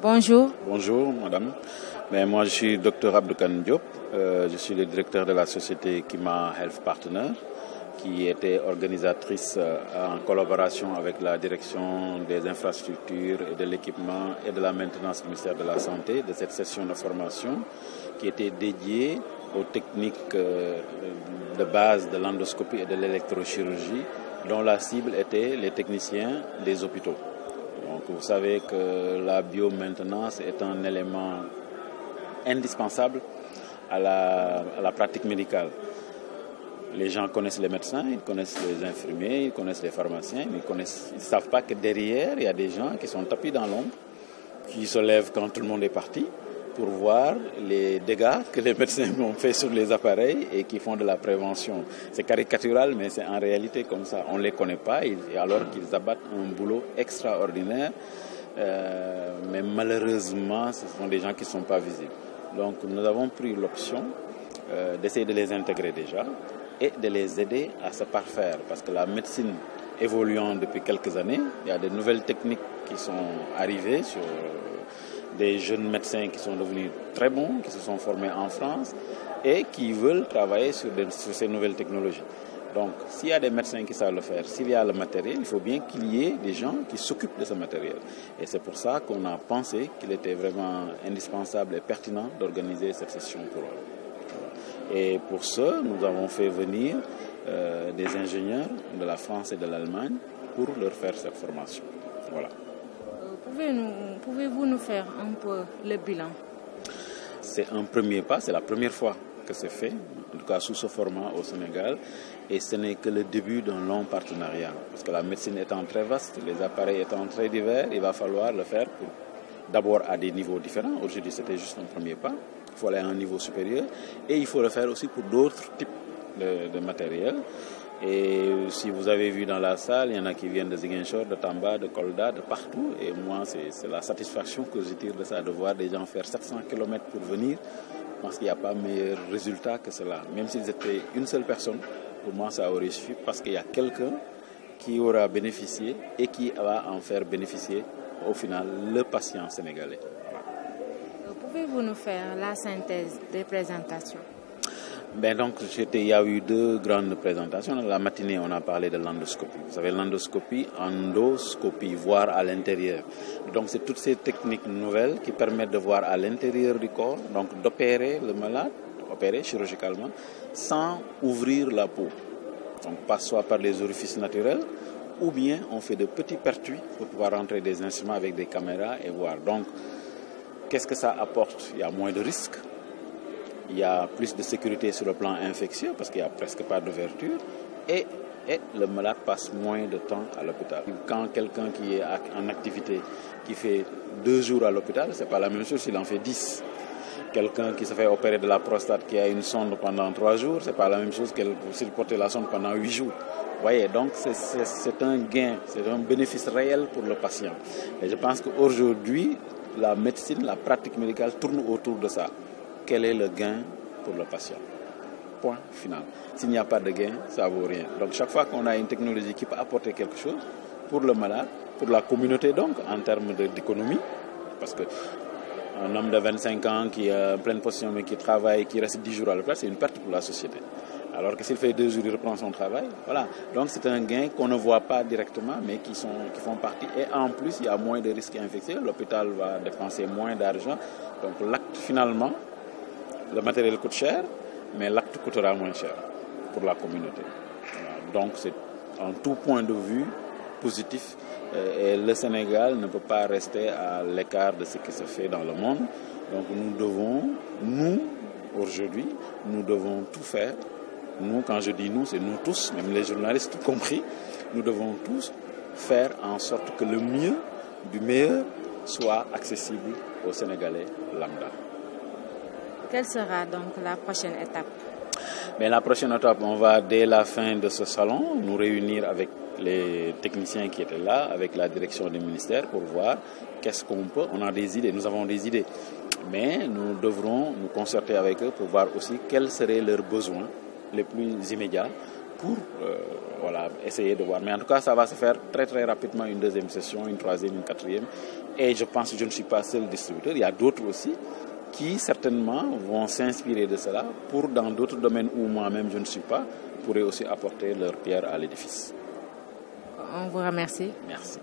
Bonjour. Bonjour, madame. Mais moi, je suis Dr Abdoukan Diop. Je suis le directeur de la société Kima Health Partner, qui était organisatrice en collaboration avec la direction des infrastructures et de l'équipement et de la maintenance du ministère de la Santé de cette session de formation qui était dédiée aux techniques de base de l'endoscopie et de l'électrochirurgie, dont la cible était les techniciens des hôpitaux. Donc, vous savez que la biomaintenance est un élément indispensable à la pratique médicale. Les gens connaissent les médecins, ils connaissent les infirmiers, ils connaissent les pharmaciens, mais ils ne savent pas que derrière, il y a des gens qui sont tapis dans l'ombre, qui se lèvent quand tout le monde est parti, pour voir les dégâts que les médecins ont fait sur les appareils et qui font de la prévention. C'est caricatural, mais c'est en réalité comme ça. On ne les connaît pas, alors qu'ils abattent un boulot extraordinaire. Mais malheureusement, ce sont des gens qui ne sont pas visibles. Donc nous avons pris l'option d'essayer de les intégrer déjà et de les aider à se parfaire. Parce que la médecine évoluant depuis quelques années, il y a de nouvelles techniques qui sont arrivées sur des jeunes médecins qui sont devenus très bons, qui se sont formés en France et qui veulent travailler sur ces nouvelles technologies. Donc, s'il y a des médecins qui savent le faire, s'il y a le matériel, il faut bien qu'il y ait des gens qui s'occupent de ce matériel. Et c'est pour ça qu'on a pensé qu'il était vraiment indispensable et pertinent d'organiser cette session pour eux. Et pour ce, nous avons fait venir des ingénieurs de la France et de l'Allemagne pour leur faire cette formation. Voilà. Pouvez-vous nous faire un peu le bilan? C'est un premier pas, c'est la première fois que c'est fait, en tout cas sous ce format au Sénégal, et ce n'est que le début d'un long partenariat, parce que la médecine étant très vaste, les appareils étant très divers, il va falloir le faire d'abord à des niveaux différents. Aujourd'hui, c'était juste un premier pas, il faut aller à un niveau supérieur, et il faut le faire aussi pour d'autres types de matériel. Et si vous avez vu dans la salle, il y en a qui viennent de Ziguinchor, de Tamba, de Kolda, de partout. Et moi, c'est la satisfaction que je tire de ça, de voir des gens faire 700 km pour venir. Je pense qu'il n'y a pas meilleur résultat que cela. Même s'ils étaient une seule personne, pour moi, ça aurait suffi parce qu'il y a quelqu'un qui aura bénéficié et qui va en faire bénéficier, au final, le patient sénégalais. Voilà. Pouvez-vous nous faire la synthèse des présentations? Donc, il y a eu deux grandes présentations. La matinée, on a parlé de l'endoscopie. Vous savez, l'endoscopie, endoscopie, voir à l'intérieur. Donc, c'est toutes ces techniques nouvelles qui permettent de voir à l'intérieur du corps, donc d'opérer le malade, opérer chirurgicalement, sans ouvrir la peau. Donc, pas soit par les orifices naturels, ou bien on fait de petits pertuis pour pouvoir rentrer des instruments avec des caméras et voir. Donc, qu'est-ce que ça apporte? Il y a moins de risques. Il y a plus de sécurité sur le plan infectieux parce qu'il n'y a presque pas d'ouverture et le malade passe moins de temps à l'hôpital. Quand quelqu'un qui est en activité, qui fait 2 jours à l'hôpital, ce n'est pas la même chose s'il en fait 10. Quelqu'un qui se fait opérer de la prostate, qui a une sonde pendant 3 jours, ce n'est pas la même chose que s'il portait la sonde pendant 8 jours. Vous voyez, donc c'est un gain, c'est un bénéfice réel pour le patient. Et je pense qu'aujourd'hui, la médecine, la pratique médicale tourne autour de ça. Quel est le gain pour le patient? Point final. S'il n'y a pas de gain, ça ne vaut rien. Donc chaque fois qu'on a une technologie qui peut apporter quelque chose pour le malade, pour la communauté donc, en termes d'économie, parce qu'un homme de 25 ans qui est en pleine position mais qui travaille, qui reste 10 jours à l'hôpital, c'est une perte pour la société. Alors que s'il fait 2 jours, il reprend son travail. Voilà. Donc c'est un gain qu'on ne voit pas directement, mais qui font partie. Et en plus, il y a moins de risques infectieux. L'hôpital va dépenser moins d'argent. Donc l'acte finalement, le matériel coûte cher, mais l'acte coûtera moins cher pour la communauté. Voilà. Donc c'est en tout point de vue positif. Et le Sénégal ne peut pas rester à l'écart de ce qui se fait dans le monde. Donc aujourd'hui, nous devons tout faire. Nous, quand je dis nous, c'est nous tous, même les journalistes compris. Nous devons tous faire en sorte que le mieux du meilleur soit accessible aux Sénégalais lambda. Quelle sera donc la prochaine étape? La prochaine étape, on va dès la fin de ce salon nous réunir avec les techniciens qui étaient là, avec la direction du ministère, pour voir qu'est-ce qu'on peut. On a des idées, nous avons des idées. Mais nous devrons nous concerter avec eux pour voir aussi quels seraient leurs besoins les plus immédiats pour essayer de voir. Mais en tout cas, ça va se faire très très rapidement, une deuxième session, une troisième, une quatrième. Et je pense que je ne suis pas seul distributeur, il y a d'autres aussi qui certainement vont s'inspirer de cela pour, dans d'autres domaines où moi-même je ne suis pas, pourraient aussi apporter leur pierre à l'édifice. On vous remercie. Merci.